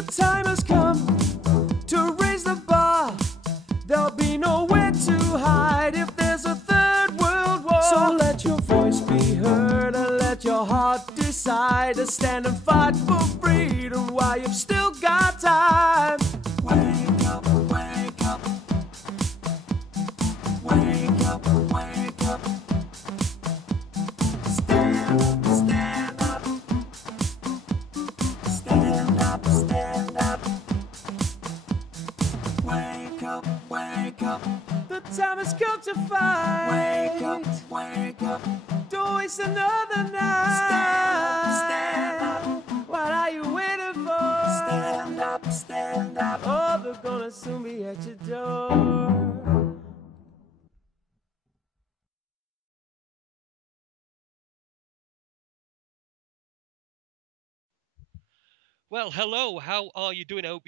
The time has come to raise the bar. There'll be nowhere to hide if there's a third world war. So let your voice be heard and let your heart decide to stand and fight for freedom while you've still got time. Wake up, wake up. Wake up, wake up. Stand up, stand up. Stand up, stand up. Wake up, wake up. The time has come to fight. Wake up, wake up. Don't waste another night. Stand up, stand up. What are you waiting for? Stand up, stand up. Oh, they're gonna soon be at your door. Well, hello. How are you doing? I hope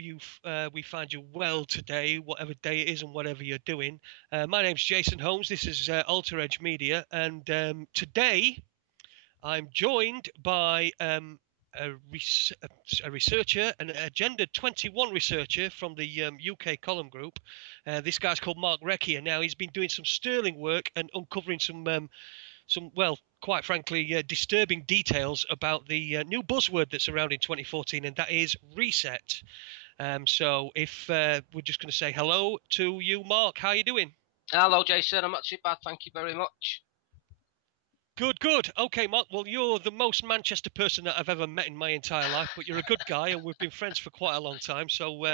we find you well today, whatever day it is and whatever you're doing. My name's Jason Holmes. This is Alter Edge Media, and today I'm joined by a researcher, an Agenda 21 researcher from the UK column group. This guy's called Mark Rekia. Now he's been doing some sterling work and uncovering some, well, quite frankly, disturbing details about the new buzzword that's around in 2014, and that is reset. So if we're just going to say hello to you, Mark, how are you doing? Hello, Jason. I'm not too bad, thank you very much. Good, good. Okay, Mark. Well, you're the most Manchester person that I've ever met in my entire life, but you're a good guy, and we've been friends for quite a long time. So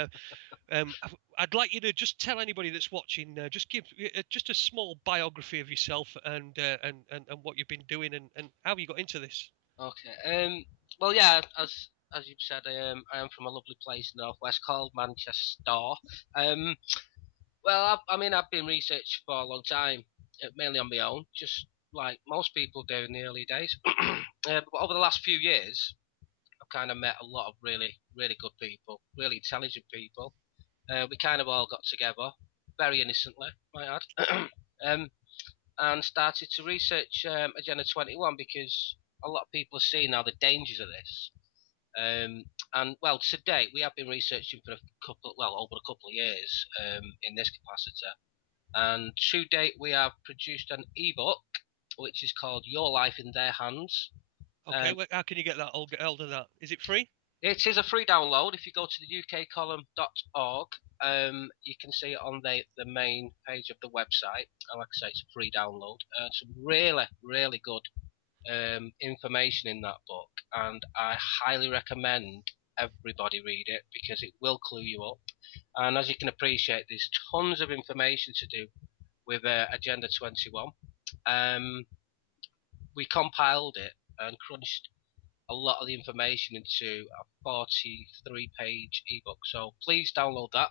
I'd like you to just tell anybody that's watching, just give just a small biography of yourself and what you've been doing and how you got into this. Okay. Well, yeah, as you've said, I am from a lovely place in the northwest called Manchester. Um, well, I mean, I've been researching for a long time, mainly on my own, just like most people do in the early days. But over the last few years, I've kind of met a lot of really, really good people, really intelligent people. We kind of all got together, very innocently, might add. um, and started to research Agenda 21 because a lot of people are seeing now the dangers of this. And well, to date, we have been researching for over a couple of years in this capacity. And to date, we have produced an ebook which is called Your Life in Their Hands. Okay, how can you get that? I'll get hold of that. Is it free? It is a free download. If you go to the ukcolumn.org, you can see it on the main page of the website. And like I say, it's a free download. Some really, really good information in that book, and I highly recommend everybody read it because it will clue you up. And as you can appreciate, there's tons of information to do with Agenda 21. We compiled it and crunched a lot of the information into a 43-page ebook. So please download that.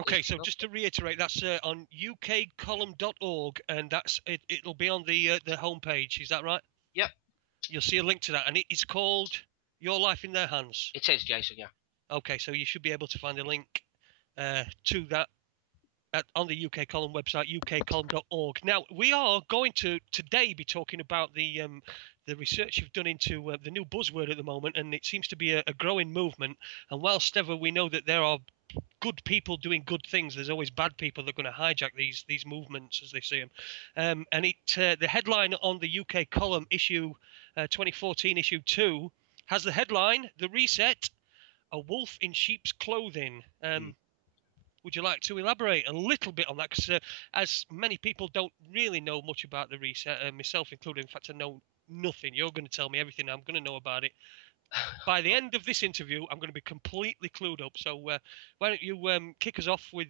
Okay, so just to reiterate, that's on ukcolumn.org, and it'll be on the homepage. Is that right? Yep. You'll see a link to that, and it is called Your Life in Their Hands. It is, Jason. Yeah. Okay, so you should be able to find a link to that on the UK Column website, ukcolumn.org. Now, we are going to today be talking about the research you've done into the new buzzword at the moment, and it seems to be a growing movement. And whilst ever we know that there are good people doing good things, there's always bad people that are going to hijack these movements as they see them. And the headline on the UK Column issue 2014 issue 2 has the headline, "The Reset, a wolf in sheep's clothing." Would you like to elaborate a little bit on that? Because as many people don't really know much about the reset, myself included. In fact, I know nothing. You're going to tell me everything I'm going to know about it. By the end of this interview, I'm going to be completely clued up. So why don't you kick us off with,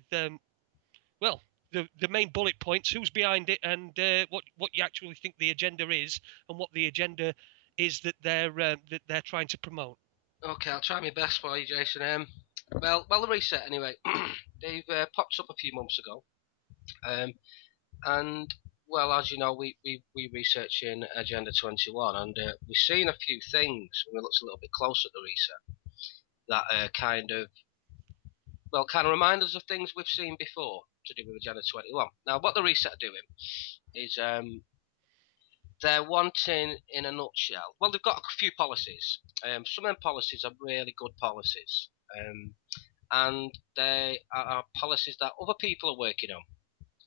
well, the main bullet points, who's behind it, and what you actually think the agenda is, and what the agenda is that they're trying to promote. Okay, I'll try my best for you, Jason. Well, the reset anyway. They've popped up a few months ago, and well, as you know, we researching Agenda 21, and we've seen a few things when we looked a little bit closer at the reset that kind of remind us of things we've seen before to do with Agenda 21. Now, what the reset are doing is they're wanting, in a nutshell, well, they've got a few policies. Some of them policies are really good policies, and they are policies that other people are working on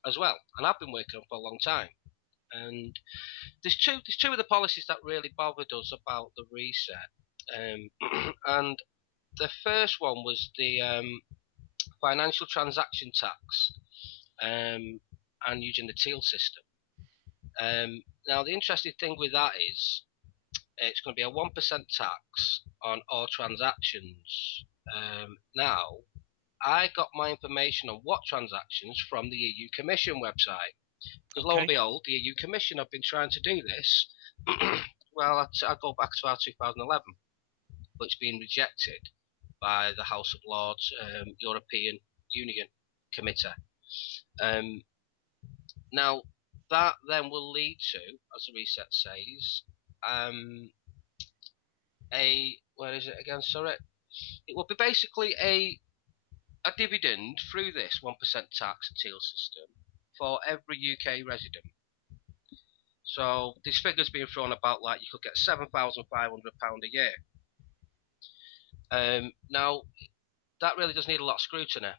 as well, and I've been working on for a long time. And there's two of the policies that really bothered us about the reset, and the first one was the financial transaction tax, and using the teal system. Now, the interesting thing with that is it's going to be a 1% tax on all transactions. Now, I got my information on what transactions from the EU Commission website. Because lo and behold, the EU Commission have been trying to do this. Well, I go back to about 2011, but it's been rejected by the House of Lords European Union Committee. Now, that then will lead to, as the reset says, where is it again? Sorry, it will be basically a dividend through this 1% tax teal system for every UK resident. So this figure's being thrown about like you could get £7,500 a year. Now, that really does need a lot of scrutiny.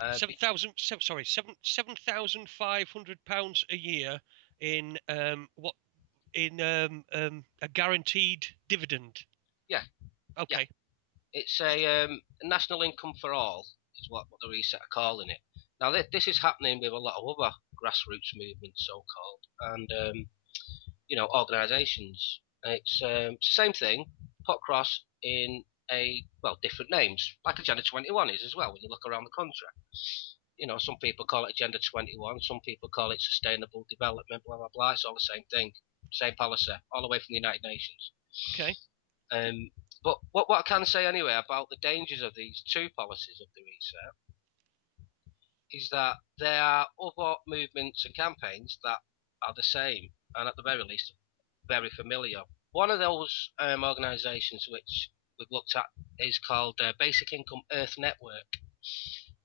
£7,500 a year in a guaranteed dividend. Yeah. Okay. Yeah. It's a national income for all is what the reset are calling it. Now this is happening with a lot of other grassroots movements, so-called, and organisations. It's the same thing, put across in different names, like Agenda 21 is as well. When you look around the country, some people call it Agenda 21, some people call it Sustainable Development, blah blah blah. It's all the same thing, same policy, all the way from the United Nations. Okay. But what I can say anyway about the dangers of these two policies of the reset is that there are other movements and campaigns that are the same, and at the very least, very familiar. One of those organisations which we've looked at is called Basic Income Earth Network.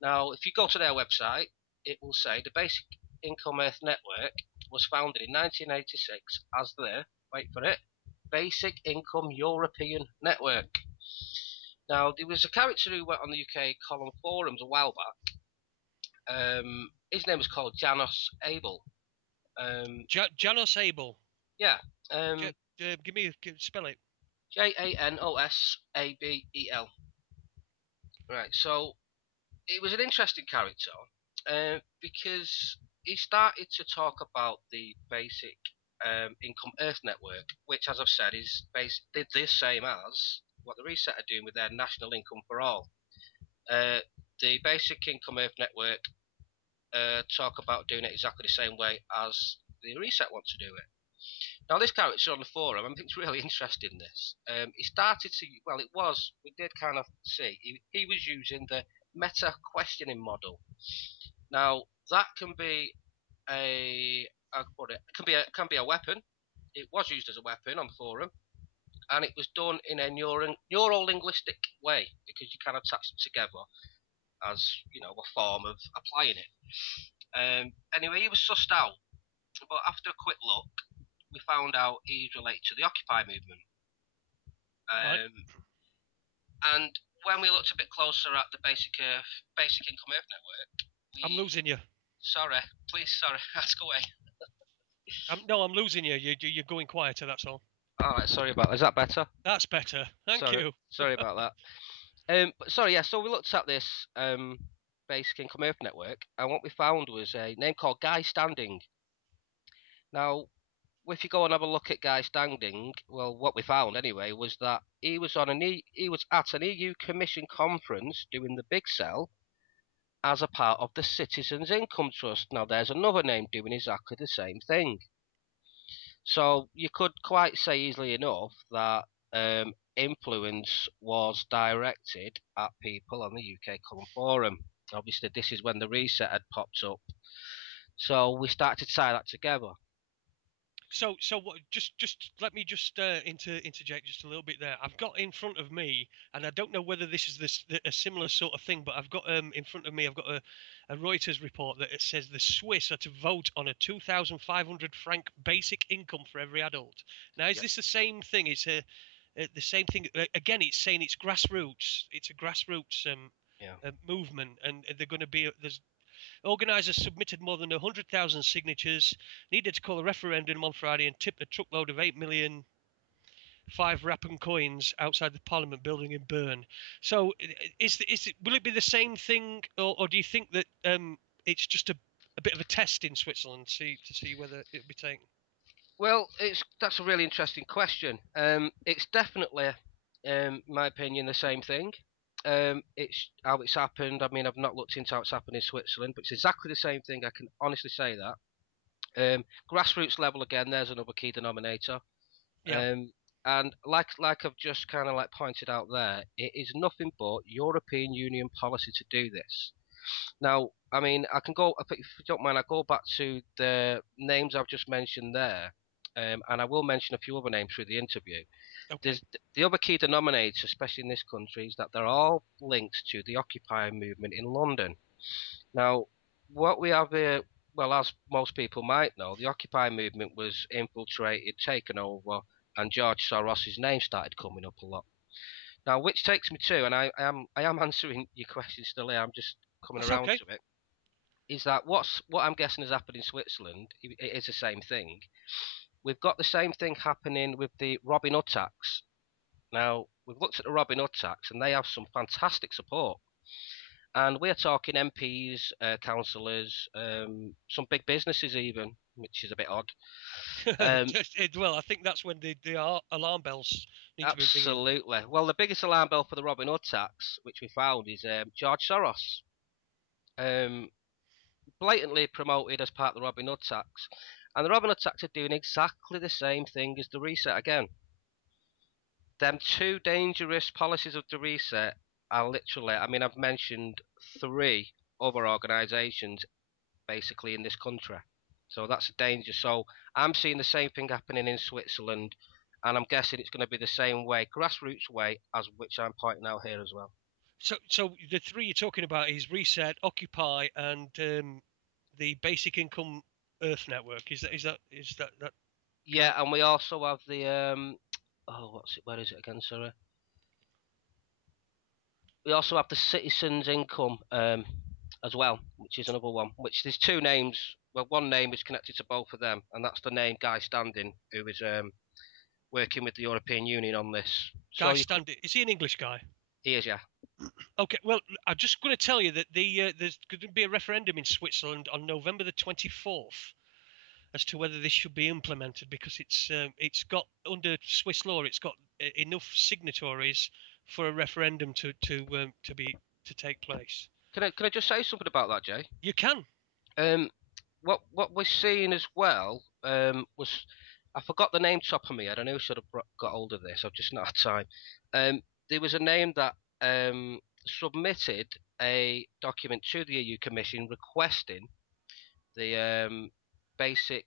Now, if you go to their website, it will say the Basic Income Earth Network was founded in 1986 as the, wait for it, Basic Income European Network. Now, there was a character who went on the UK column forums a while back. His name was called Janos Abel. Janos Abel. Yeah. Spell it. Janosabel. Right. So it was an interesting character because he started to talk about the Basic Income Earth Network, which, as I've said, is the same as what the Reset are doing with their National Income for All. The Basic Income Earth Network talk about doing it exactly the same way as the Reset want to do it. Now, this character on the forum, I think it's really interesting, this. He started to, we did kind of see, he was using the meta questioning model. Now, that can be can be a weapon. It was used as a weapon on the forum, and it was done in a neuro-linguistic way, because you can attach them together as, a form of applying it. Anyway, he was sussed out, but after a quick look, we found out he's related to the Occupy movement. Right. And when we looked a bit closer at the Basic Income Earth Network, I'm losing you. Sorry, ask away. I'm losing you. You're going quieter. That's all. All right, sorry about that. Is that better? That's better. Thank you. Sorry about that. So we looked at this Basic Income Earth Network, and what we found was a name called Guy Standing. Now, if you go and have a look at Guy Standing, well, what we found anyway was that he was at an EU Commission conference doing the big sell as a part of the Citizens Income Trust. Now, there's another name doing exactly the same thing. So you could quite say easily enough that influence was directed at people on the UK Common Forum. Obviously, this is when the Reset had popped up. So we started to tie that together. So what? Just let me just interject just a little bit there. I've got in front of me, and I don't know whether this is a similar sort of thing, but I've got in front of me, I've got a Reuters report that it says the Swiss are to vote on a 2,500 franc basic income for every adult. Now, is Yep. this the same thing? It's the same thing. Again, it's saying it's grassroots. It's a grassroots Yeah. movement, and they're going to be there's organisers submitted more than 100,000 signatures, needed to call a referendum on Friday and tipped a truckload of 8 million five Rappen coins outside the Parliament building in Bern. So, will it be the same thing, or do you think that it's just a bit of a test in Switzerland to see whether it'll be taken? Well, that's a really interesting question. It's definitely, in my opinion, the same thing. It's how it's happened. I mean, I've not looked into how it's happened in Switzerland, but it's exactly the same thing. I can honestly say that. Grassroots level again. There's another key denominator. Yeah. And like I've just kind of like pointed out there, it is nothing but European Union policy to do this. Now, I mean, I can go, if you don't mind, I'll go back to the names I've just mentioned there, and I will mention a few other names through the interview. Okay. The other key denominator, especially in this country, is that they're all linked to the Occupy movement in London. Now, what we have here, well, as most people might know, the Occupy movement was infiltrated, taken over, and George Soros's name started coming up a lot. Now, which takes me to, and I am answering your question still here. I'm just coming That's around okay. to it. Is that what I'm guessing has happened in Switzerland? It is the same thing. We've got the same thing happening with the Robin Hood tax. Now, we've looked at the Robin Hood tax, and they have some fantastic support. And we're talking MPs, councillors, some big businesses even, which is a bit odd. Well, I think that's when the alarm bells need to be ringing. Absolutely. Well, the biggest alarm bell for the Robin Hood tax, which we found, is George Soros. Blatantly promoted as part of the Robin Hood tax. And the Robin Hood tax are doing exactly the same thing as the reset again. Them two dangerous policies of the reset are literally, I mean, I've mentioned 3 other organisations basically in this country. So that's a danger. So I'm seeing the same thing happening in Switzerland, and I'm guessing it's going to be the same way, grassroots way, as which I'm pointing out here as well. So the 3 you're talking about is Reset, Occupy, and the Basic Income Earth Network. Is that? Yeah, and we also have the where is it again? Sorry. We also have the Citizens Income as well, which is another one. Which there's 2 names. Well, one name is connected to both of them, and that's the name Guy Standing, who is working with the European Union on this. Guy Standing, is he an English guy? He is, yeah. Okay, well, I'm just going to tell you that there's going to be a referendum in Switzerland on November the 24th as to whether this should be implemented, because it's got, under Swiss law, it's got enough signatories for a referendum to take place. Can I just say something about that, Jay? You can. What we're seeing as well was, I forgot the name top of me head. I knew I should have got hold of this. I've just not had time. There was a name that submitted a document to the EU Commission requesting the basic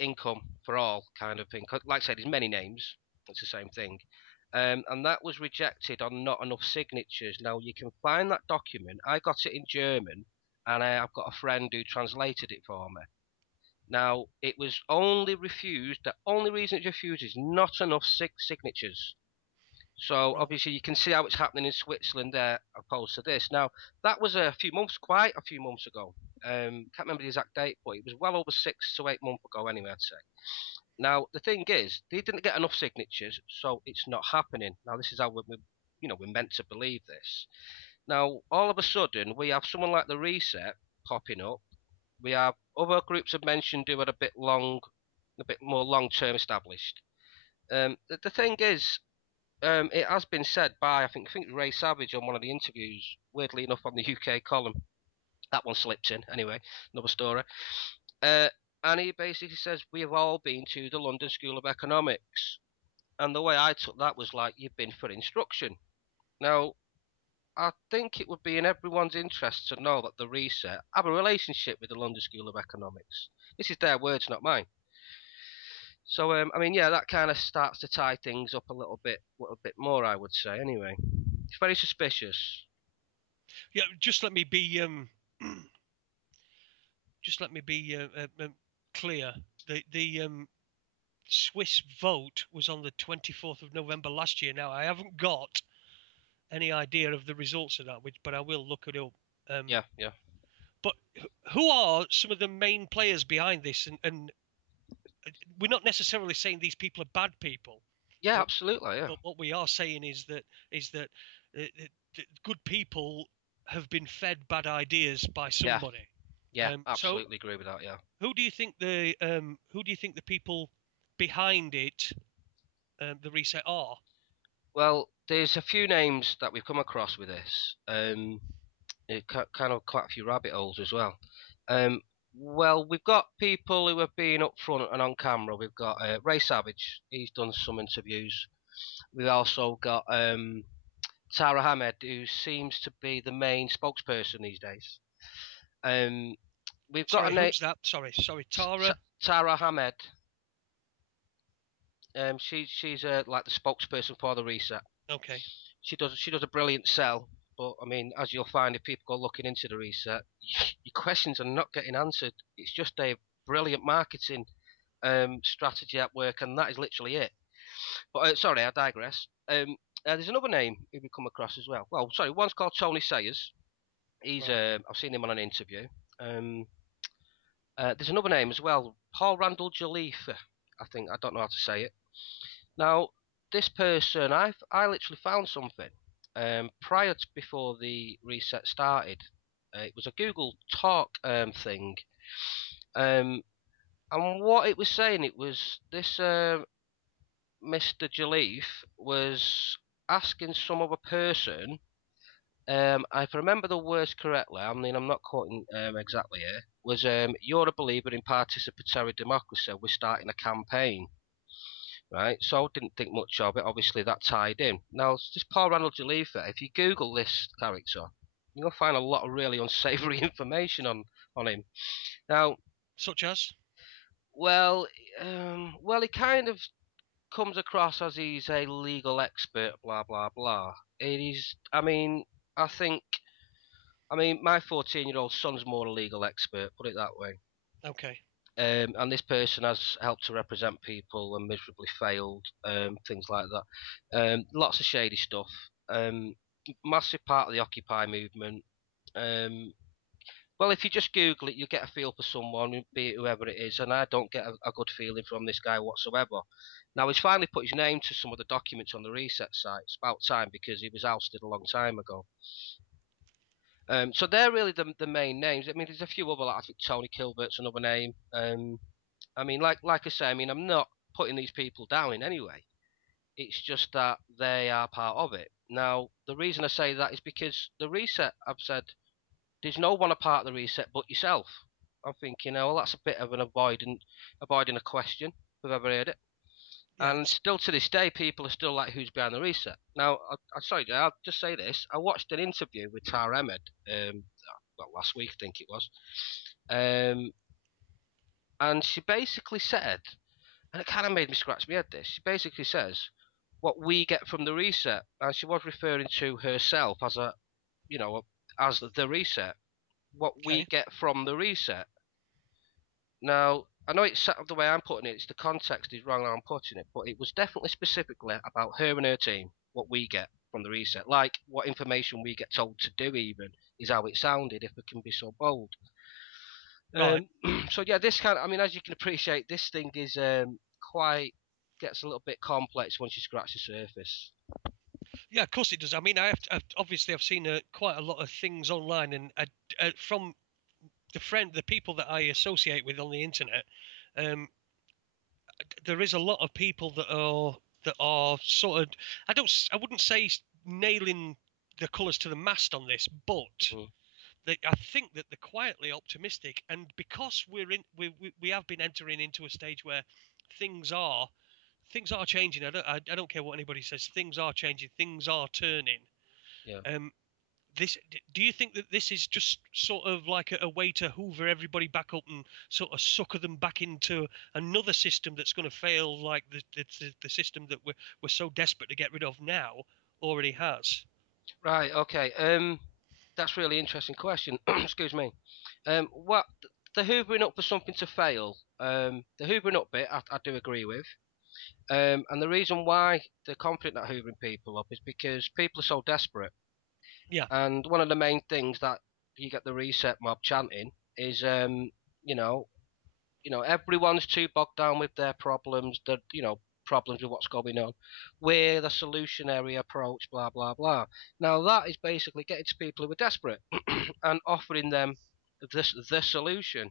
income for all kind of thing. Like I said, there's many names. It's the same thing. And that was rejected on not enough signatures. Now, you can find that document. I got it in German, and I've got a friend who translated it for me. Now, it was only refused. The only reason it's refused is not enough signatures. So, Right. obviously, you can see how it's happening in Switzerland there, opposed to this. Now, that was quite a few months ago. Can't remember the exact date, but it was well over 6 to 8 months ago anyway, I'd say. Now, the thing is, they didn't get enough signatures, so it's not happening. Now, this is how we're meant to believe this. Now, all of a sudden, we have someone like the Reset popping up. We have other groups I've mentioned who are a bit more long-term established. The thing is, it has been said by, I think Ray Savage on one of the interviews, weirdly enough on the UK column. That one slipped in, anyway, another story. And he basically says, we have all been to the London School of Economics. And the way I took that was like, you've been for instruction. Now, I think it would be in everyone's interest to know that the Reset have a relationship with the London School of Economics. This is their words, not mine. So I mean, yeah, that kind of starts to tie things up a little bit more, I would say. Anyway, it's very suspicious. Yeah, just let me be just let me be clear. The Swiss vote was on the 24th of November last year. Now I haven't got any idea of the results of that, but I will look it up. Yeah, yeah. But who are some of the main players behind this? And we're not necessarily saying these people are bad people, Yeah, but absolutely, yeah. what we are saying is that good people have been fed bad ideas by Yeah, somebody. yeah, So absolutely agree with that, yeah. who do you think the people behind it, the reset, are? Well, there's a few names that we've come across with this. Kind of quite a few rabbit holes as well. Um, well, we've got people who have been up front and on camera. We've got Ray Savage. He's done some interviews. We've also got Tara Hamed, who seems to be the main spokesperson these days. Um, we've got Sorry, a name, who's that? Sorry, Tara. Tara Hamed. She's like the spokesperson for the reset. Okay. She does a brilliant sell, but I mean, as you'll find if people go looking into the reset, your questions are not getting answered. It's just a brilliant marketing strategy at work, and that is literally it. But sorry, I digress. There's another name who we come across as well. Well, sorry, one's called Tony Sayers. He's Right. I've seen him on an interview. Um, there's another name as well, Paul Randall Jalife. I don't know how to say it. Now, this person, I literally found something prior to before the reset started. It was a Google Talk thing, um, and what it was saying, it was this Mr. Jaleef was asking some other person. If I remember the words correctly, I mean I'm not quoting exactly here. Was you're a believer in participatory democracy? We're starting a campaign. Right? So I didn't think much of it. Obviously, that tied in. Now, this Paul Ronald Jalifa, if you Google this character, you'll find a lot of really unsavoury information on him. Now, Such as? well, he kind of comes across as he's a legal expert, blah blah blah. It is. I mean, I think. I mean, my 14-year-old son's more a legal expert. Put it that way. Okay. And this person has helped to represent people and miserably failed, things like that. Lots of shady stuff. Massive part of the Occupy movement. Um, well, if you just Google it, you get a feel for someone, be it whoever it is, and I don't get a good feeling from this guy whatsoever. Now, he's finally put his name to some of the documents on the reset site. It's about time because he was ousted a long time ago. So they're really the main names. I mean, there's a few other, like I think Tony Kilbert's another name. I mean, like I say, I mean, I'm not putting these people down in any way. It's just that they are part of it. Now, the reason I say that is because the reset, I've said, there's no one a part of the reset but yourself. I'm thinking, oh, well, that's a bit of an avoiding a question, if I've ever heard it. Yeah. And still to this day, people are still like, who's behind the reset? Now, sorry, I'll just say this. I watched an interview with Tara Ahmed, well, last week, I think it was. And she basically said, and it kind of made me scratch my head. This she basically says what we get from the reset, and she was referring to herself as as the reset. What we Okay. get from the reset. Now I know it's the way I'm putting it. It's the context is wrong how I'm putting it, but it was definitely specifically about her and her team. What we get from the reset, like what information we get told to do, even is how it sounded. If we can be so bold. Right. So yeah, this kind of, I mean, as you can appreciate, this thing is quite gets a little bit complex once you scratch the surface. Yeah, of course it does. I mean, obviously I've seen quite a lot of things online, and from the people that I associate with on the internet, um, there is a lot of people that are sort of, I wouldn't say nailing the colours to the mast on this, but Mhm. I think that they're quietly optimistic, and because we have been entering into a stage where things are changing. I don't care what anybody says. Things are changing. Things are turning. Yeah. Um, Do you think that this is just sort of like a way to hoover everybody back up and sort of sucker them back into another system that's going to fail, like the system that we're so desperate to get rid of now already has? Right. Okay. That's a really interesting question. Excuse me. What the hoovering up for something to fail? The hoovering up bit, I do agree with. And the reason why they're confident at hoovering people up is because people are so desperate. Yeah. And one of the main things that you get the reset mob chanting is, you know, everyone's too bogged down with their problems, problems with what's going on. We're the solutionary approach, blah blah blah. Now that is basically getting to people who are desperate and offering them the solution.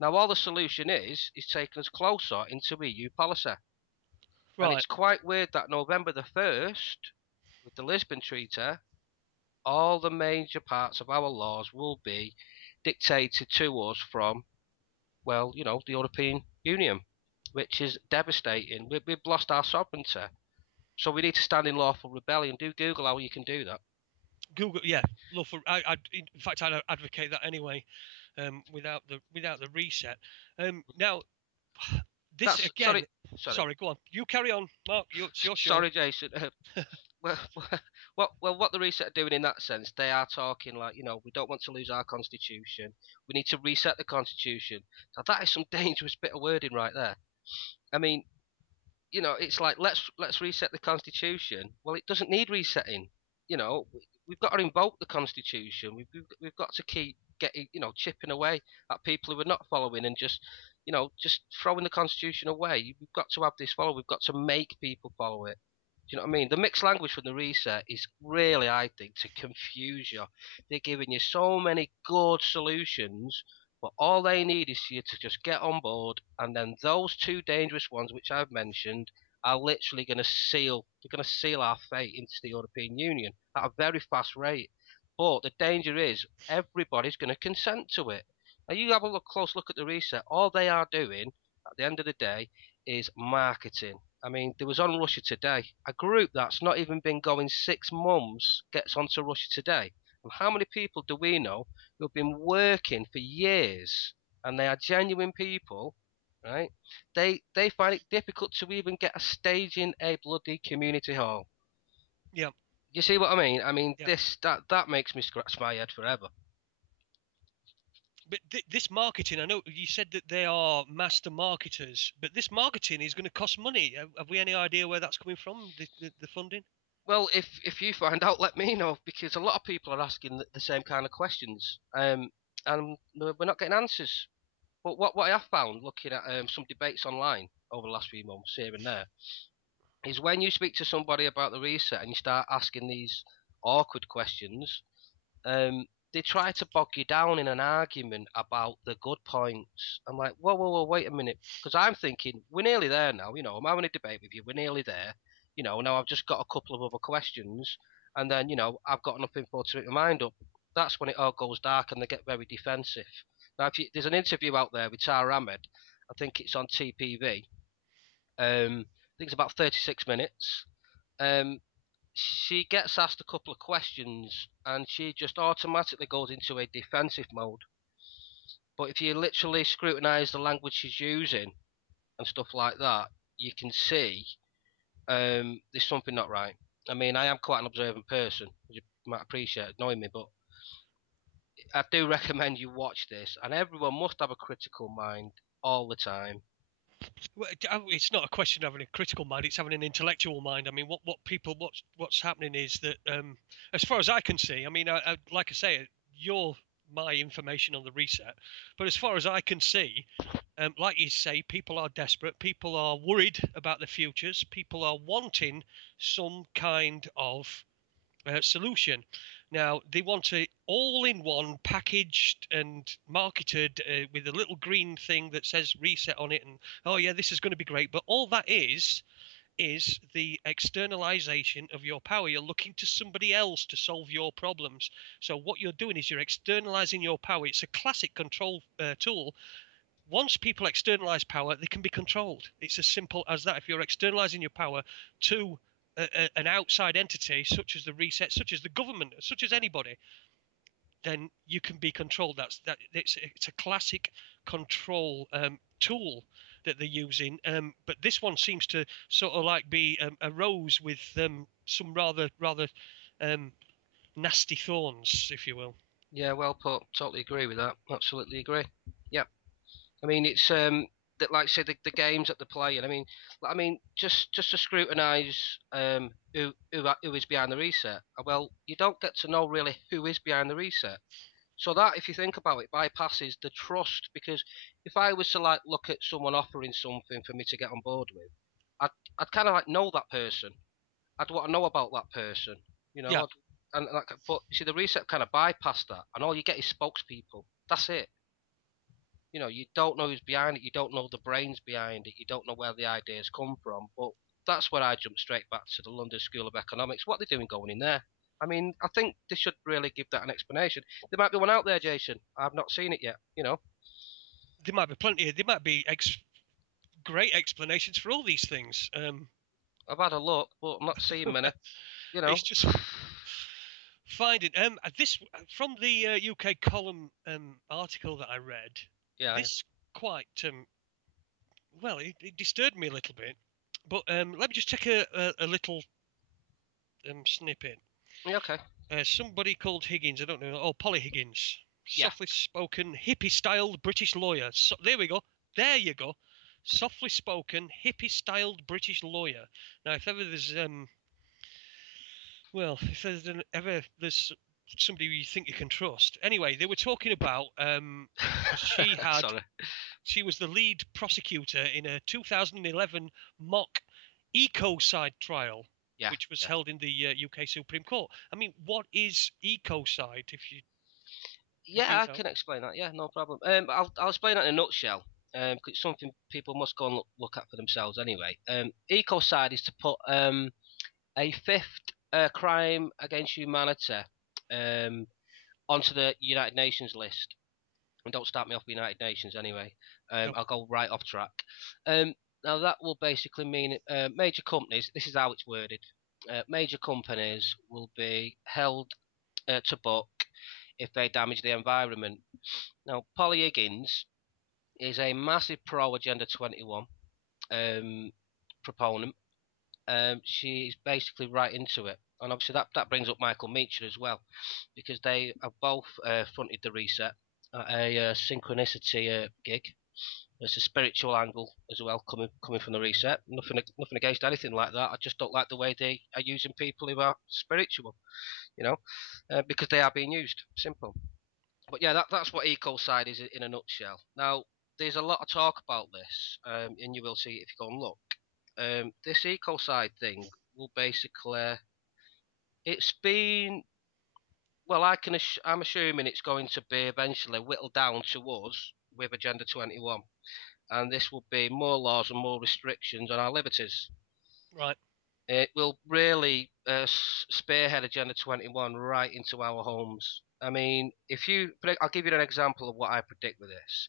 Now all the solution is taking us closer into EU policy. And Right. it's quite weird that November the 1st, with the Lisbon Treaty, all the major parts of our laws will be dictated to us from, well, the European Union, which is devastating. We've lost our sovereignty. So we need to stand in lawful rebellion. Do Google how you can do that. Google, yeah, love for. In fact, I'd advocate that anyway. Without the reset. Now, this That's again. sorry, Sorry, go on. You carry on, Mark. It's your show. sorry, Jason. Well, what the reset are doing in that sense, they are talking like, we don't want to lose our constitution. We need to reset the constitution. So that is some dangerous bit of wording right there. I mean, it's like let's reset the constitution. Well, it doesn't need resetting. We've got to invoke the constitution. We've got to keep getting, chipping away at people who are not following and just throwing the constitution away. We've got to have this follow. We've got to make people follow it. Do you know what I mean? The mixed language from the reset is really, I think, to confuse you. They're giving you so many good solutions, but all they need is for you to just get on board, and then those two dangerous ones which I've mentioned are literally going to seal. They're going to seal our fate into the European Union at a very fast rate. But the danger is everybody's going to consent to it. Now you have a close look at the reset. All they are doing at the end of the day is marketing. I mean, there was on Russia Today, a group that's not even been going 6 months gets onto Russia Today. And how many people do we know who have been working for years and they are genuine people, right? They find it difficult to even get a stage in a bloody community hall. Yeah. You see what I mean? I mean, Yeah. that makes me scratch my head forever. But this marketing, I know you said that they are master marketers, but this marketing is going to cost money. Have we any idea where that's coming from, the funding? Well, if you find out, let me know, because a lot of people are asking the same kind of questions, and we're not getting answers. But what I have found, looking at some debates online over the last few months here and there, is when you speak to somebody about the reset and you start asking these awkward questions, they try to bog you down in an argument about the good points. I'm like, whoa, wait a minute, because I'm thinking we're nearly there now. I'm having a debate with you. We're nearly there. Now I've just got a couple of other questions, and then I've got enough info to make my mind up. That's when it all goes dark and they get very defensive. Now, there's an interview out there with Tara Ahmed. I think it's on TPV. I think it's about 36 minutes. She gets asked a couple of questions and she just automatically goes into a defensive mode. But if you literally scrutinise the language she's using and stuff like that, you can see there's something not right. I mean, I am quite an observant person, as you might appreciate knowing me, but I do recommend you watch this, and everyone must have a critical mind all the time. Well, it's not a question of having a critical mind; it's having an intellectual mind. I mean, what's happening is that, as far as I can see, I mean, like I say, you're my information on the reset, but as far as I can see, like you say, people are desperate, people are worried about the futures, people are wanting some kind of solution. Now, they want it all in one, packaged and marketed with a little green thing that says reset on it. And, oh, yeah, this is going to be great. But all that is the externalization of your power. You're looking to somebody else to solve your problems. So what you're doing is you're externalizing your power. It's a classic control tool. Once people externalize power, they can be controlled. It's as simple as that. If you're externalizing your power to an outside entity such as the reset, such as the government, such as anybody, then you can be controlled. It's a classic control tool that they're using. But this one seems to sort of like be a rose with some rather nasty thorns, if you will. Yeah, well put. Totally agree with that. Absolutely agree. Yeah. I mean, it's that like I say the games that they're playing. I mean, just to scrutinise who is behind the reset. Well, you don't get to know really who is behind the reset. So that, if you think about it, bypasses the trust. Because if I was to like look at someone offering something for me to get on board with, I'd kind of like know that person. I'd want to know about that person. You know. Yeah. And like, but you see, the reset kind of bypassed that, and all you get is spokespeople. That's it. You know, you don't know who's behind it, you don't know the brains behind it, you don't know where the ideas come from. But that's where I jump straight back to the London School of Economics. What are they doing going in there? I mean, I think they should really give that an explanation. There might be one out there, Jason. I've not seen it yet. You know, There might be plenty. There might be great explanations for all these things. I've had a look, but I'm not seeing many. You know, It's just finding this from the UK column article that I read. yeah, This quite well, it disturbed me a little bit. But let me just take a little snippet. yeah, okay. Somebody called Higgins, I don't know. Oh, Polly Higgins, Yeah. softly spoken, hippie-styled British lawyer. So, there we go. There you go. Softly spoken, hippie-styled British lawyer. Now, if ever there's well, if there's ever there's somebody you think you can trust. Anyway, they were talking about she had Sorry. she was the lead prosecutor in a 2011 mock Ecocide trial, Yeah, which was yeah. held in the UK Supreme Court. I mean, what is Ecocide? If you Yeah, I know. can explain that. Yeah, no problem. I'll explain that in a nutshell. 'Cause it's something people must go and look at for themselves anyway. Ecocide is to put a fifth crime against humanity um, onto the United Nations list. And don't start me off with United Nations anyway. No. I'll go right off track. Um, Now that will basically mean major companies. This is how it's worded. Major companies will be held to book if they damage the environment. Now, Polly Higgins is a massive pro Agenda 21 proponent. She's basically right into it. And obviously that brings up Michael Meacher as well, because they have both fronted the reset at a synchronicity gig. There's a spiritual angle as well coming from the reset. Nothing against anything like that. I just don't like the way they are using people who are spiritual, you know, because they are being used. Simple. But yeah, that's what Ecocide is in a nutshell. Now, there's a lot of talk about this, and you will see it if you go and look. This Ecocide thing will basically, it's been, well, I'm assuming it's going to be eventually whittled down to us with Agenda 21, and this will be more laws and more restrictions on our liberties. Right. It will really spearhead Agenda 21 right into our homes. I mean, I'll give you an example of what I predict with this.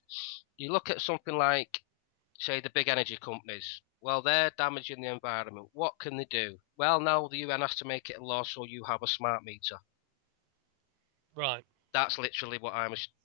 You look at something like, say, the big energy companies. Well, they're damaging the environment. What can they do? Well, now the UN has to make it a law so you have a smart meter. Right. That's literally what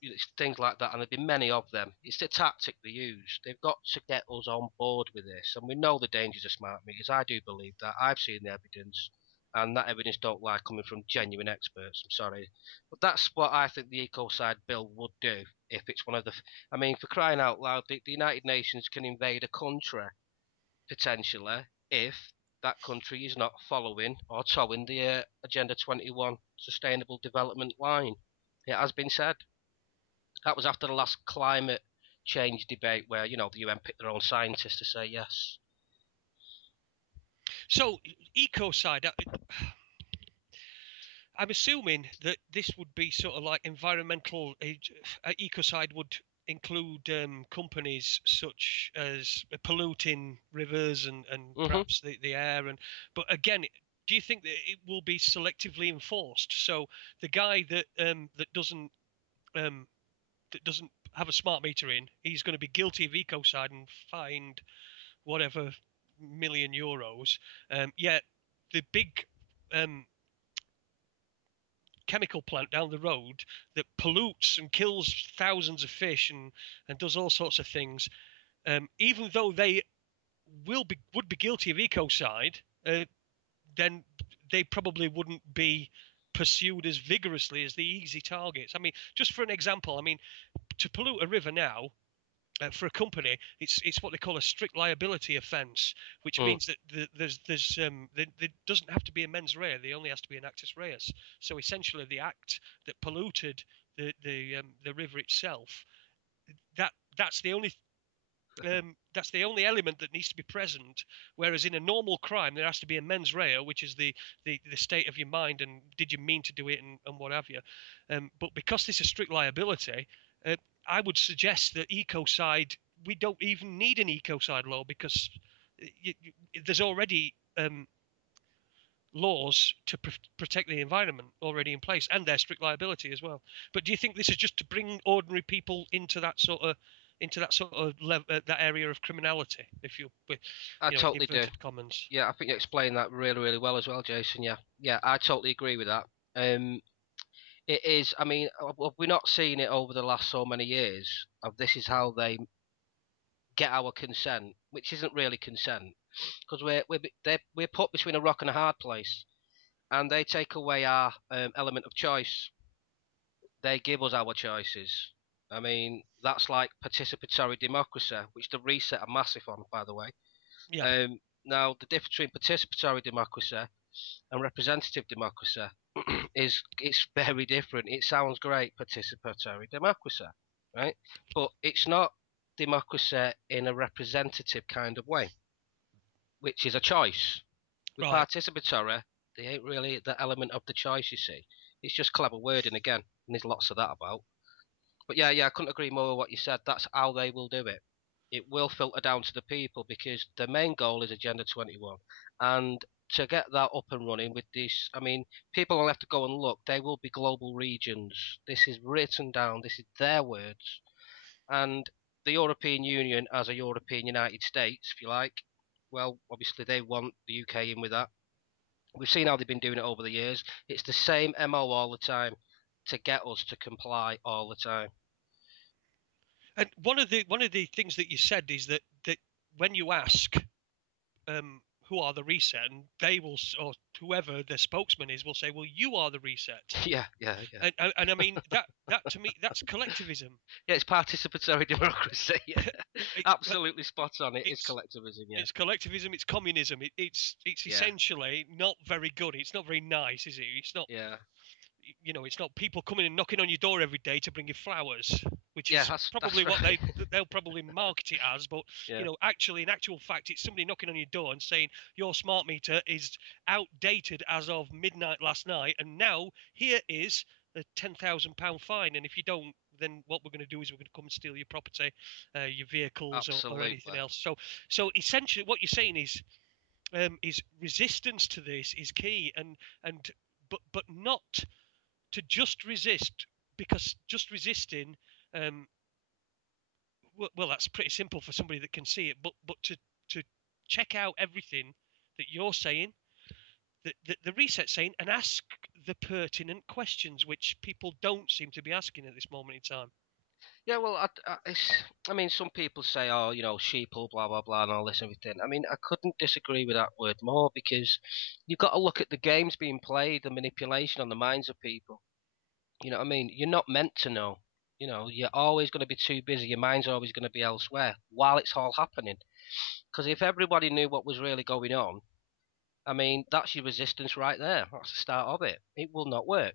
it's things like that, and there've been many of them. It's the tactic they use. They've got to get us on board with this, and we know the dangers of smart meters. I do believe that. I've seen the evidence, and that evidence don't lie coming from genuine experts. I'm sorry, but that's what I think the Ecocide bill would do if it's one of the. I mean, for crying out loud, the United Nations can invade a country potentially if that country is not following or towing the Agenda 21 Sustainable Development line. It has been said. That was after the last climate change debate where, the UN picked their own scientists to say yes. So, Ecocide. I'm assuming that this would be sort of like environmental. Ecocide would include companies such as polluting rivers and perhaps the air. But again, do you think that it will be selectively enforced? So the guy that doesn't have a smart meter in, he's going to be guilty of Ecocide and fined whatever million euros. Yet the big um, chemical plant down the road that pollutes and kills thousands of fish and does all sorts of things, even though they would be guilty of ecocide, then they probably wouldn't be pursued as vigorously as the easy targets. I mean, just for an example, I mean, to pollute a river now, for a company, it's what they call a strict liability offence, which Mm. means that there doesn't have to be a mens rea. There only has to be an actus reus. So essentially, the act that polluted the river itself, that's the only that's the only element that needs to be present. Whereas in a normal crime, there has to be a mens rea, which is the state of your mind and did you mean to do it and what have you. But because this is strict liability, I would suggest that ecocide, we don't even need an ecocide law because there's already laws to protect the environment already in place, and their strict liability as well. But do you think this is just to bring ordinary people into that sort of that area of criminality, if you I in totally do. inverted commas? Yeah, I think you explained that really, really well as well, Jason. Yeah, yeah, I totally agree with that. It is. I mean, we're not seeing it over the last so many years. Of this is how they get our consent, which isn't really consent, because we're put between a rock and a hard place, and they take away our element of choice. They give us our choices. I mean, that's like participatory democracy, which the reset are massive on, by the way. Yeah. Now, the difference between participatory democracy and representative democracy it's very different. It sounds great, participatory democracy, right? But it's not democracy in a representative kind of way, which is a choice. With Right. participatory, they ain't really the element of the choice, you see. It's just clever wording again, and there's lots of that about. But yeah, I couldn't agree more with what you said. That's how they will do it. It will filter down to the people because the main goal is Agenda 21. And to get that up and running with this, I mean, people will have to go and look. They will be global regions. This is written down. This is their words. And the European Union, as a European United States, if you like, well, obviously they want the UK in with that. We've seen how they've been doing it over the years. It's the same MO all the time to get us to comply all the time. And one of the things that you said is that when you ask who are the reset, and they will, or whoever their spokesman is, will say, "Well, you are the reset." Yeah. And I mean that to me, that's collectivism. Yeah, it's participatory democracy. Yeah. Absolutely spot on. It's collectivism. Yeah. It's collectivism. It's communism. It's Yeah. essentially not very good. It's not very nice, is it? It's not. Yeah. You know, it's not people coming and knocking on your door every day to bring you flowers, which Yeah, is that's probably what right. they'll probably market it as. But Yeah. you know, actually, in actual fact, it's somebody knocking on your door and saying your smart meter is outdated as of midnight last night, and now here is a £10,000 fine, and if you don't, then what we're going to do is we're going to come and steal your property, your vehicles, or anything Absolutely. else. So essentially, what you're saying is resistance to this is key, and but not to just resist, because just resisting, um, well, that's pretty simple for somebody that can see it. But to check out everything that you're saying, that the reset saying, and ask the pertinent questions, which people don't seem to be asking at this moment in time. Yeah, well, I mean, some people say, oh, you know, sheeple, blah, blah, blah, and all this and everything. I mean, I couldn't disagree with that word more because you've got to look at the games being played, the manipulation on the minds of people. You know what I mean? You're not meant to know. You know, you're always going to be too busy. Your mind's always going to be elsewhere while it's all happening. Because if everybody knew what was really going on, I mean, that's your resistance right there. That's the start of it. It will not work.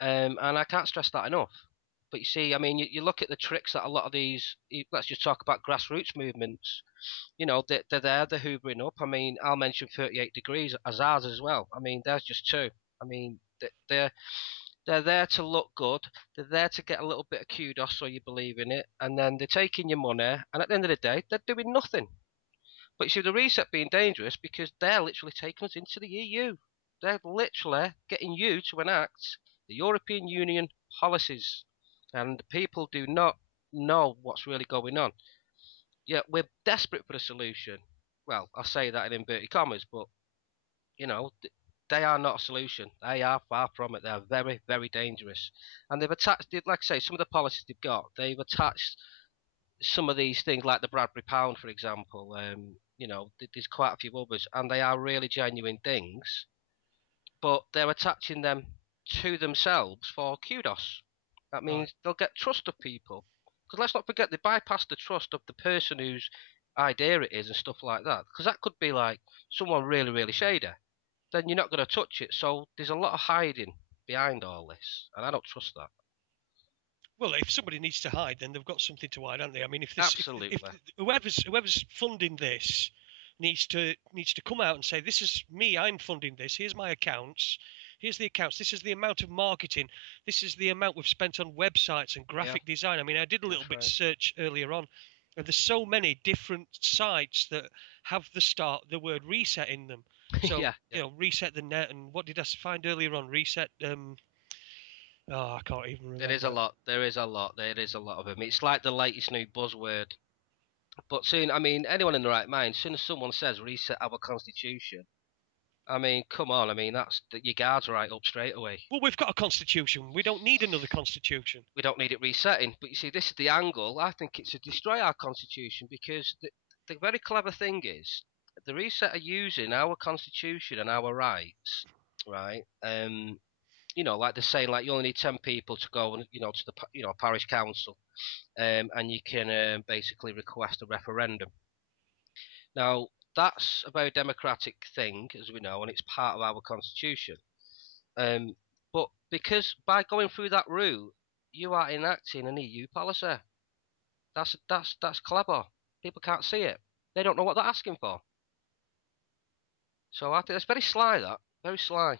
And I can't stress that enough. But you see, I mean, you look at the tricks that a lot of these, let's just talk about grassroots movements. You know, they're there, they're hoovering up. I mean, I'll mention 38 Degrees as ours as well. I mean, there's just two. I mean, they're there to look good. They're there to get a little bit of kudos so you believe in it. And then they're taking your money. And at the end of the day, they're doing nothing. But you see, the reset being dangerous because they're literally taking us into the EU. They're literally getting you to enact the European Union policies. And people do not know what's really going on. Yeah, we're desperate for a solution. Well, I say that in inverted commas, but You know, they are not a solution. They are far from it. They are very, very dangerous. And they've attached, like I say, some of the policies they've got. They've attached some of these things, like the Bradbury Pound, for example. You know, there's quite a few others, and they are really genuine things. But they're attaching them to themselves for kudos. That Right. means they'll get trust of people. Because let's not forget, they bypass the trust of the person whose idea it is and stuff like that. Because that could be like someone really, really shady. Then you're not going to touch it. So there's a lot of hiding behind all this, and I don't trust that. Well, if somebody needs to hide, then they've got something to hide, haven't they? I mean, if Absolutely. whoever's funding this needs to come out and say, "This is me. I'm funding this. Here's my accounts. Here's the accounts. This is the amount of marketing. This is the amount we've spent on websites and graphic design." I mean, I did a little bit of search earlier on, and there's so many different sites that have the word reset in them. So you know, reset the net, and what did I find earlier on? Reset. Oh, I can't even remember. There is a lot. There is a lot. There is a lot of them. It's like the latest new buzzword. But soon, I mean, anyone in the right mind, as soon as someone says reset our constitution, I mean, come on. I mean, your guards right up straight away. Well, we've got a constitution. We don't need another constitution. We don't need it resetting. But you see, this is the angle. I think it's to destroy our constitution, because the very clever thing is the reset are using our constitution and our rights, right? You know, like they're saying, like you only need 10 people to go, and to the parish council, and you can basically request a referendum. Now, that's a very democratic thing, as we know, and it's part of our constitution. But because by going through that route, you are enacting an EU policy. That's clever. People can't see it. They don't know what they're asking for. So I think it's very sly. That very sly.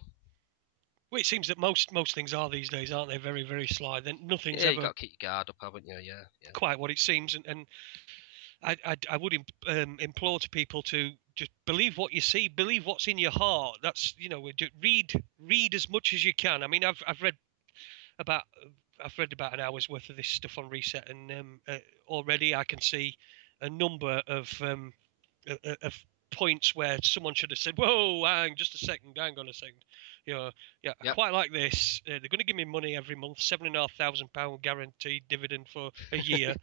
Well, it seems that most things are these days, aren't they? Very, very sly. Then nothing's ever you got to keep your guard up, haven't you? Yeah. quite what it seems. And I would implore to people to just believe what you see, believe what's in your heart. That's read as much as you can. I mean, I've read about an hour's worth of this stuff on Reset, and already I can see a number of points where someone should have said, "Whoa, hang on a second." I quite like this. They're going to give me money every month, £7,500 guaranteed dividend for a year.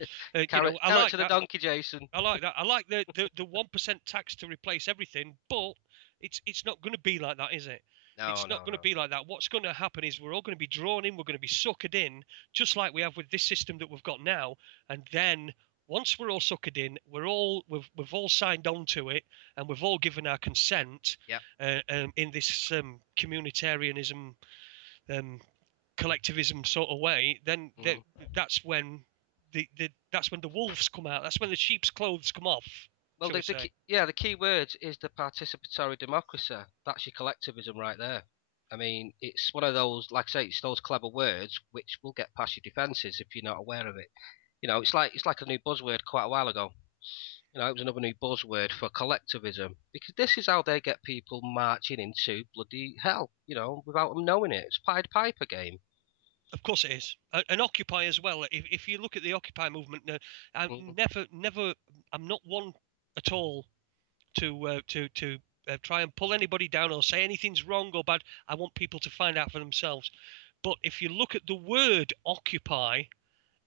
Carrot I like to the donkey, Jason. I like that. I like the 1% tax to replace everything, but it's not going to be like that, is it? It's not going to be like that. What's going to happen is we're all going to be drawn in. We're going to be suckered in, just like we have with this system that we've got now. And then once we're all suckered in, we've all signed on to it, and we've all given our consent. In this communitarianism, collectivism sort of way. Then that's when the wolves come out. That's when the sheep's clothes come off. Well, the key word is the participatory democracy. That's your collectivism right there. I mean, it's one of those, like I say, it's those clever words which will get past your defences if you're not aware of it. It's like a new buzzword quite a while ago. It was another new buzzword for collectivism, because this is how they get people marching into bloody hell, without them knowing it. It's Pied Piper game. Of course it is. And Occupy as well. If you look at the Occupy movement, I'm not one at all to try and pull anybody down or say anything's wrong or bad. I want people to find out for themselves. But if you look at the word Occupy,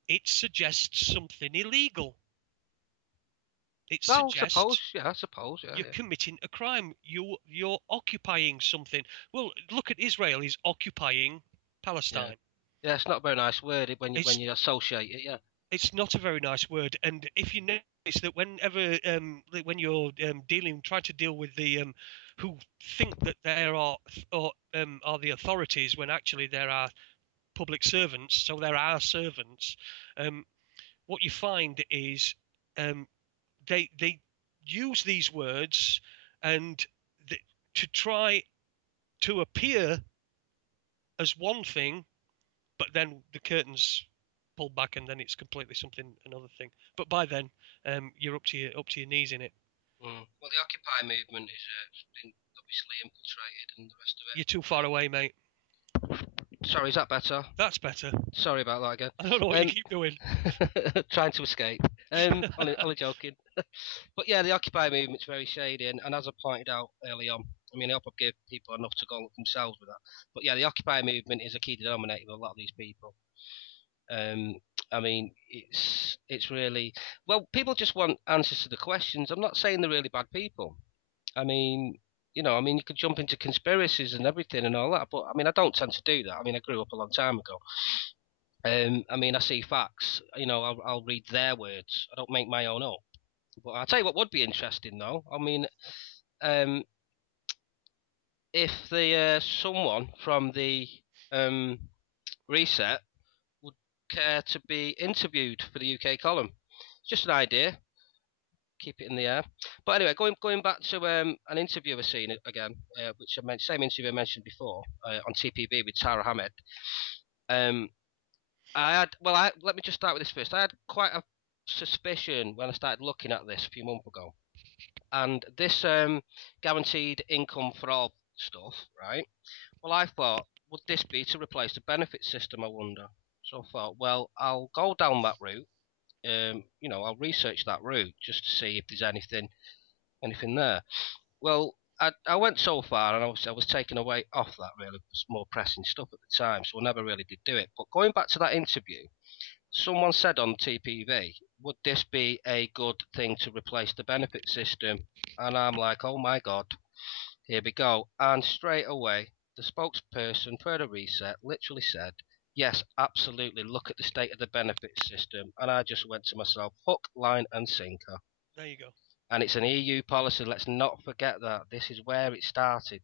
it suggests something illegal. I suppose. You're committing a crime. You're occupying something. Well, look at Israel. He's occupying Palestine. Yeah, it's not a very nice word when you associate it. Yeah, it's not a very nice word. And if you notice that whenever when you're trying to deal with the who think that there are the authorities, when actually there are public servants, so there are servants, what you find is they use these words and to try to appear as one thing, but then the curtains pull back and then it's completely another thing. But by then you're up to your knees in it. Well, the Occupy movement has been obviously infiltrated and the rest of it. You're too far away, mate. Sorry, is that better? That's better. Sorry about that again. I don't know what you keep doing. Trying to escape. Only joking. But yeah, the Occupy movement's very shady, and as I pointed out early on, I mean, I hope I give people enough to go and look themselves with that. But yeah, the Occupy movement is a key denominator with a lot of these people. I mean, it's really, well, people just want answers to the questions. I'm not saying they're really bad people. I mean, you could jump into conspiracies and everything and all that, but I mean, I don't tend to do that. I mean, I grew up a long time ago. I mean, I see facts. I'll read their words. I don't make my own up. But I'll tell you what would be interesting, though. I mean, if the someone from the Reset would care to be interviewed for the UK column. It's just an idea. Keep it in the air. But anyway, going back to an interview I've seen again, which I same interview I mentioned before on TPV with Tara Hamed. Let me just start with this first. I had quite a suspicion when I started looking at this a few months ago, and this guaranteed income for all stuff, right? Well, I thought, would this be to replace the benefit system? I wonder. So I thought, well, I'll go down that route. I'll research that route just to see if there's anything there. Well, I went so far, and I was taken away off that. Really, it was more pressing stuff at the time, so I never really did do it. But going back to that interview, someone said on TPV, would this be a good thing to replace the benefit system? And I'm like, oh my God, here we go. And straight away, the spokesperson for the Reset literally said, yes, absolutely, look at the state of the benefit system. And I just went to myself, hook, line and sinker. There you go. And it's an EU policy, let's not forget that. This is where it started.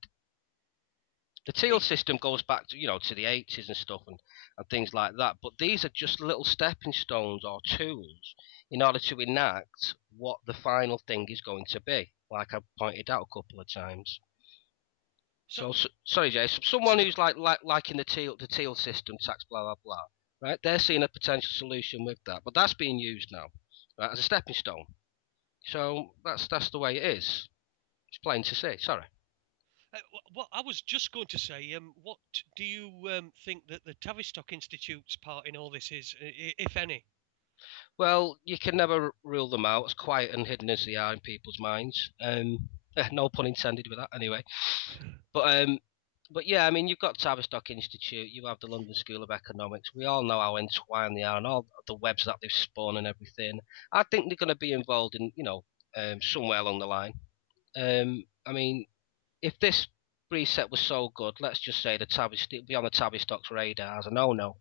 The teal system goes back to, to the 80s and stuff and things like that. But these are just little stepping stones or tools in order to enact what the final thing is going to be, like I pointed out a couple of times. So sorry, Jay. Someone who's like in the teal system, tax, blah blah blah, right? They're seeing a potential solution with that, but that's being used now, right, as a stepping stone. So that's the way it is. It's plain to see. Sorry. Well, I was just going to say, what do you think that the Tavistock Institute's part in all this is, if any? Well, you can never rule them out, as quiet and hidden as they are in people's minds. No pun intended with that, anyway. But yeah, I mean, you've got Tavistock Institute, you have the London School of Economics. We all know how entwined they are and all the webs that they've spun and everything. I think they're going to be involved in, somewhere along the line. I mean, if this reset was so good, let's just say the Tavistock be on the Tavistock's radar as a no-no.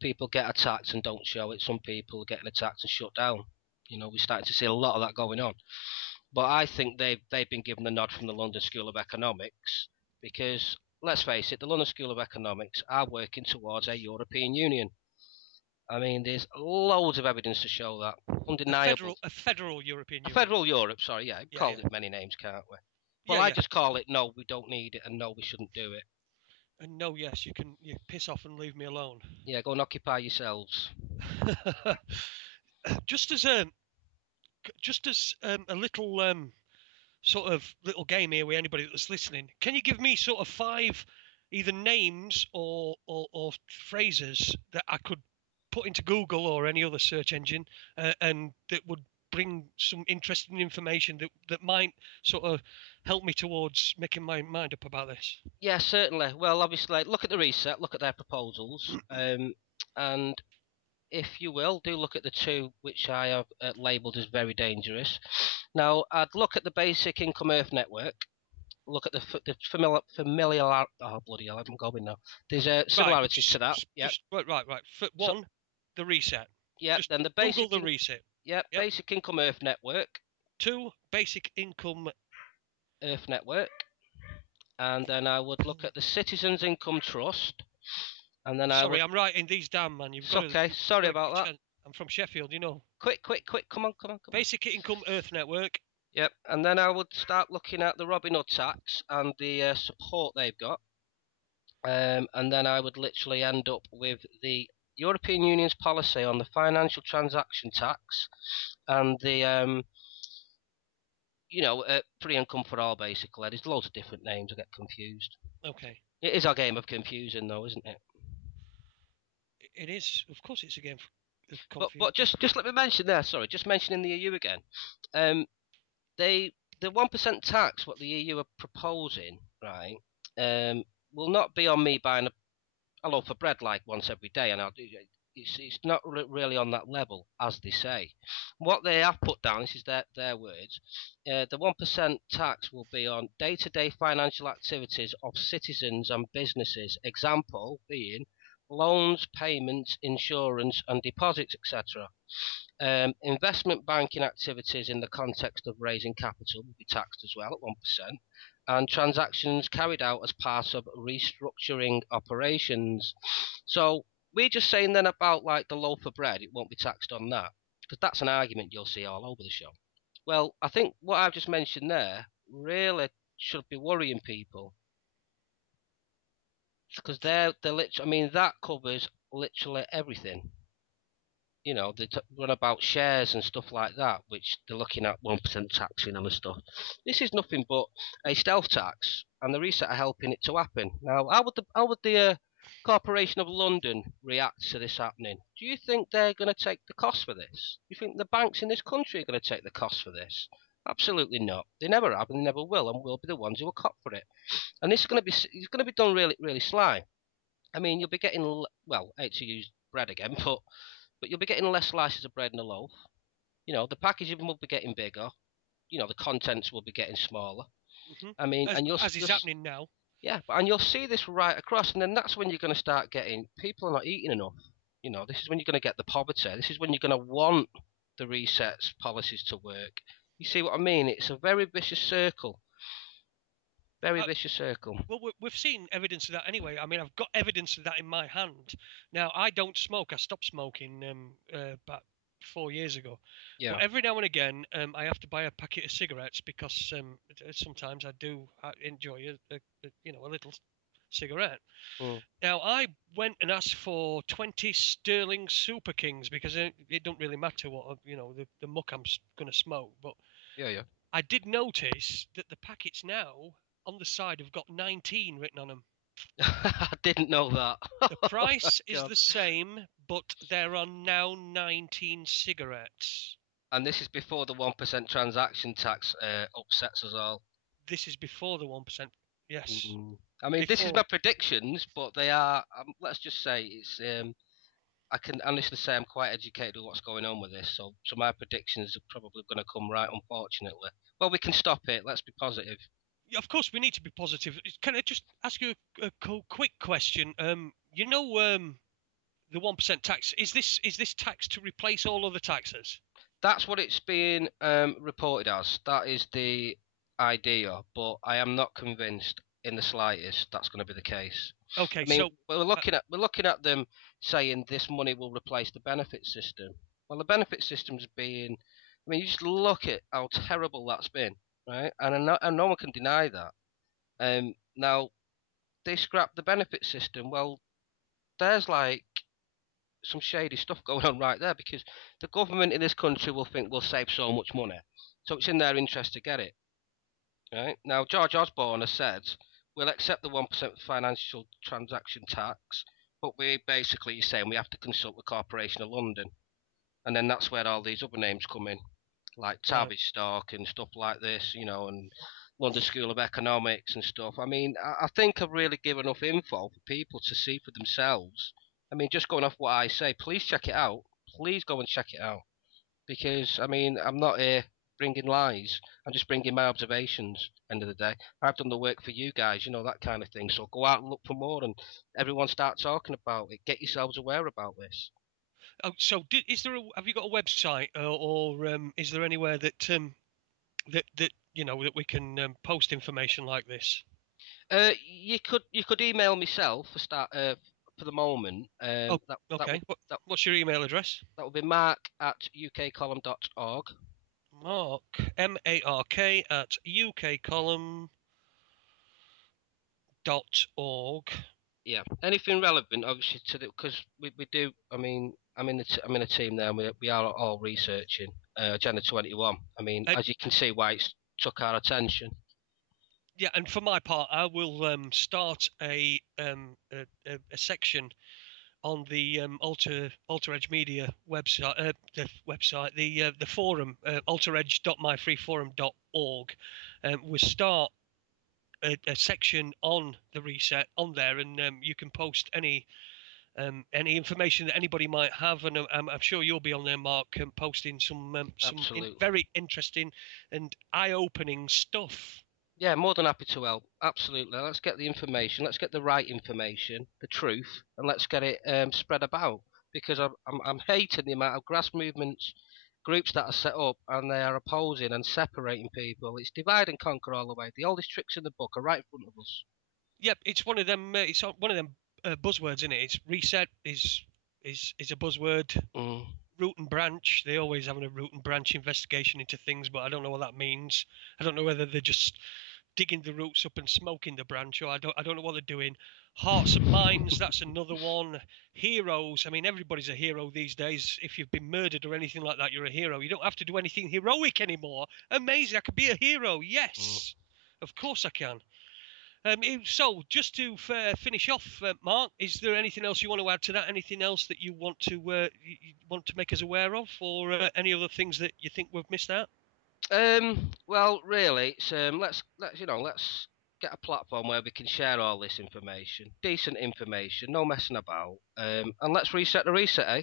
People get attacked and don't show it. Some people are getting attacked and shut down. We're starting to see a lot of that going on. But I think they've been given the nod from the London School of Economics because, let's face it, the London School of Economics are working towards a European Union. I mean, there's loads of evidence to show that. Undeniable. A federal European Union. Federal Europe, sorry, yeah. We call it many names, can't we? Well, I just call it no, we don't need it, and no, we shouldn't do it. And no, yes, you piss off and leave me alone. Yeah, go and occupy yourselves. Just as a little sort of little game here with anybody that's listening, can you give me sort of 5 either names or phrases that I could put into Google or any other search engine and that would bring some interesting information that might sort of help me towards making my mind up about this? Yeah, certainly. Well, obviously, look at the Reset, look at their proposals, and if you will, do look at the 2 which I have labelled as very dangerous. Now, I'd look at the Basic Income Earth Network. Look at the familiar. Oh bloody hell! I'm going now. There's similarities to that. Yeah. Right. One, the Reset. Yeah. Then the Basic. Google the Reset. Yeah. Yep. Basic Income Earth Network. 2, Basic Income Earth Network. And then I would look at the Citizens Income Trust. And then I'm writing these down, man. Sorry about that. I'm from Sheffield, Quick. Come on. Basic Income Earth Network. Yep. And then I would start looking at the Robin Hood tax and the support they've got. And then I would literally end up with the European Union's policy on the financial transaction tax and the free income for all, basically. There's loads of different names. I get confused. Okay. It is our game of confusing, though, isn't it? It is. Of course, it's a game of but just let me mention there. Sorry, just mentioning the EU again. They the 1% tax, what the EU are proposing, right, will not be on me buying a loaf of bread like once every day, and it's not really on that level, as they say. What they have put down, this is their words, the 1% tax will be on day-to-day financial activities of citizens and businesses, example being loans, payments, insurance and deposits, etc. Investment banking activities in the context of raising capital will be taxed as well at 1%, and transactions carried out as part of restructuring operations. So we're just saying then about like the loaf of bread, it won't be taxed on that, because that's an argument you'll see all over the show. Well, I think what I've just mentioned there really should be worrying people, because I mean, that covers literally everything. You know, they run about shares and stuff like that, which they're looking at 1% taxing on and stuff. This is nothing but a stealth tax, and the reset are helping it to happen. Now, how would the Corporation of London react to this happening? Do you think they're going to take the cost for this? Do you think the banks in this country are going to take the cost for this? Absolutely not. They never have, and they never will, and we'll be the ones who will cop for it. And this is going to be done really, really sly. I mean, you'll be getting, well, I hate to use bread again, but you'll be getting less slices of bread in a loaf. You know, the packaging will be getting bigger. You know, the contents will be getting smaller. I mean, as, and as is happening now. yeah, and you'll see this right across, and then that's when you're going to start getting people are not eating enough. You know, this is when you're going to get the poverty. This is when you're going to want the resets policies to work. You see what I mean? It's a very vicious circle. Very vicious circle. Well, we've seen evidence of that anyway. I mean, I've got evidence of that in my hand. Now, I don't smoke. I stopped smoking about 4 years ago. Yeah. But every now and again, I have to buy a packet of cigarettes because sometimes I do enjoy a little cigarette. Now, I went and asked for 20 Sterling Super Kings because it don't really matter what the muck I'm going to smoke. But yeah. I did notice that the packets now on the side have got 19 written on them. I didn't know that. The price is God. the same, but there are now 19 cigarettes. And this is before the 1% transaction tax upsets us all. This is before the 1%. Yes. I mean, this is my predictions, but they are. Let's just say it's. I can honestly say I'm quite educated with what's going on with this, so my predictions are probably going to come right. Unfortunately, well, we can stop it. Let's be positive. Yeah, of course, we need to be positive. Can I just ask you a quick question? The 1% tax is this tax to replace all other taxes? That's what it's being reported as. That is the idea, but I am not convinced in the slightest that's going to be the case. Okay, I mean, so we're looking at them saying this money will replace the benefit system. Well, the benefit system's being. I mean, you just look at how terrible that's been, right? And no one can deny that. Now they scrapped the benefit system. Well, there's like some shady stuff going on right there, because the government in this country will think we'll save so much money, so it's in their interest to get it. Right now, George Osborne has said we'll accept the 1% financial transaction tax, but we're basically saying we have to consult the Corporation of London, and then that's where all these other names come in, like Tavistock and stuff like this, you know, and London School of Economics and stuff. I mean, I think I've really given enough info for people to see for themselves. I mean, just going off what I say, please check it out. Please go and check it out, because I mean, I'm not here bringing lies. I'm just bringing my observations. End of the day, I've done the work for you guys, you know, that kind of thing. So go out and look for more, and everyone start talking about it. Get yourselves aware about this. Oh, so have you got a website or is there anywhere that that we can post information like this? You could email myself for the moment. Okay. What's your email address? That would be mark@ukcolumn.org. Mark, MARK @ukcolumn.org. Yeah, anything relevant, obviously, because we do. I mean, I'm in a team there, and we are all researching Agenda 21. I mean, as you can see, why it's took our attention. Yeah, and for my part, I will start a section on the Alter Edge Media website, the forum, alteredge.myfreeforum.org. We'll start a section on the reset on there, and you can post any information that anybody might have, and I'm sure you'll be on there, Mark, posting some very interesting and eye-opening stuff. Yeah, more than happy to help. Absolutely. Let's get the information. Let's get the right information, the truth, and let's get it spread about. Because I'm hating the amount of grass movements, groups that are set up, and they are opposing and separating people. It's divide and conquer all the way. The oldest tricks in the book are right in front of us. Yep, it's one of them. It's one of them buzzwords, isn't it? It's reset is a buzzword. Root and branch. They always having a root and branch investigation into things, but I don't know what that means. I don't know whether they're just digging the roots up and smoking the branch, or I don't know what they're doing. Hearts and minds, that's another one. Heroes. I mean, everybody's a hero these days. If you've been murdered or anything like that, you're a hero. You don't have to do anything heroic anymore. Amazing. I could be a hero. Yes. Of course I can. So, just to finish off, Mark, is there anything else you want to add to that? Anything else that you want to make us aware of, or any other things that you think we've missed out? Well, really, it's, let's get a platform where we can share all this information, decent information, no messing about, and let's reset the reset, eh?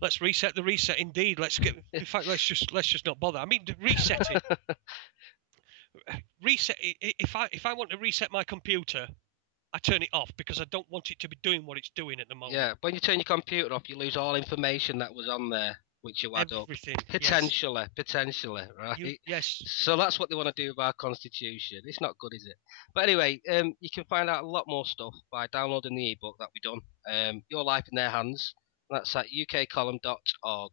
Let's reset the reset, indeed. Let's get. In fact, let's just not bother. I mean, resetting. Reset. If I want to reset my computer, I turn it off because I don't want it to be doing what it's doing at the moment. Yeah, when you turn your computer off, you lose all information that was on there, which you add up. Potentially, right? Yes. So that's what they want to do with our constitution. It's not good, is it? But anyway, you can find out a lot more stuff by downloading the ebook that we've done. Your Life in Their Hands. That's at ukcolumn.org.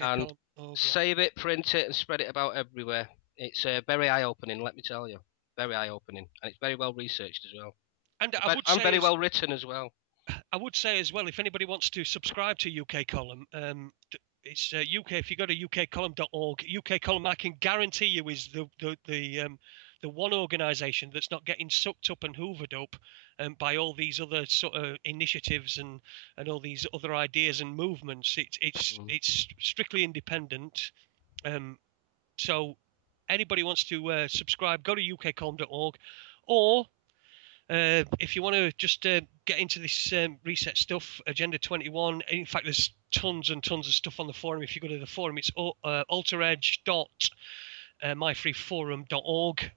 And save it, print it, and spread it about everywhere. It's very eye-opening, let me tell you. Very eye-opening, and it's very well researched as well. And very well written as well. I would say as well, if anybody wants to subscribe to UK Column, it's UK. If you go to ukcolumn.org, UK Column, I can guarantee you, is the one organisation that's not getting sucked up and hoovered up by all these other sort of initiatives and all these other ideas and movements. It's strictly independent. So anybody wants to subscribe, go to ukcolumn.org, or if you want to just get into this reset stuff, Agenda 21. In fact, there's tons and tons of stuff on the forum. If you go to the forum, it's alteredge.myfreeforum.org.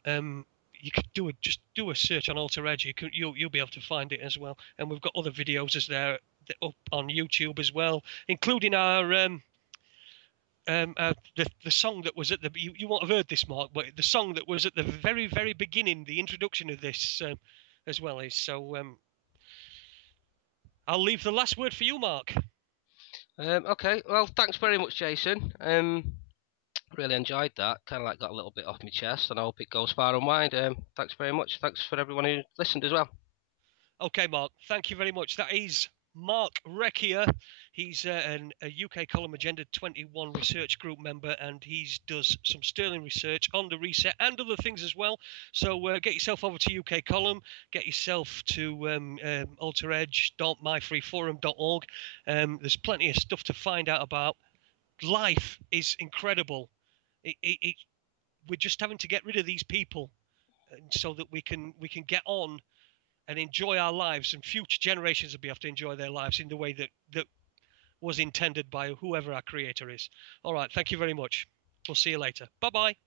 You could just do a search on Alter Edge. You'll be able to find it as well. And we've got other videos there up on YouTube as well, including our the song that was at the you won't have heard this, Mark, but the song that was at the very, very beginning, the introduction of this as well is. So I'll leave the last word for you, Mark. Okay, well, thanks very much, Jason. Really enjoyed that. Kind of like got a little bit off my chest, and I hope it goes far and wide. Thanks very much. Thanks for everyone who listened as well. Okay, Mark. Thank you very much. That is Mark Rekia. He's a UK Column Agenda 21 research group member, and he does some sterling research on the reset and other things as well. So get yourself over to UK Column, get yourself to alteredge.myfreeforum.org. There's plenty of stuff to find out about. Life is incredible. We're just having to get rid of these people, so that we can get on and enjoy our lives, and future generations will be able to enjoy their lives in the way that was intended by whoever our creator is. All right, thank you very much. We'll see you later. Bye-bye.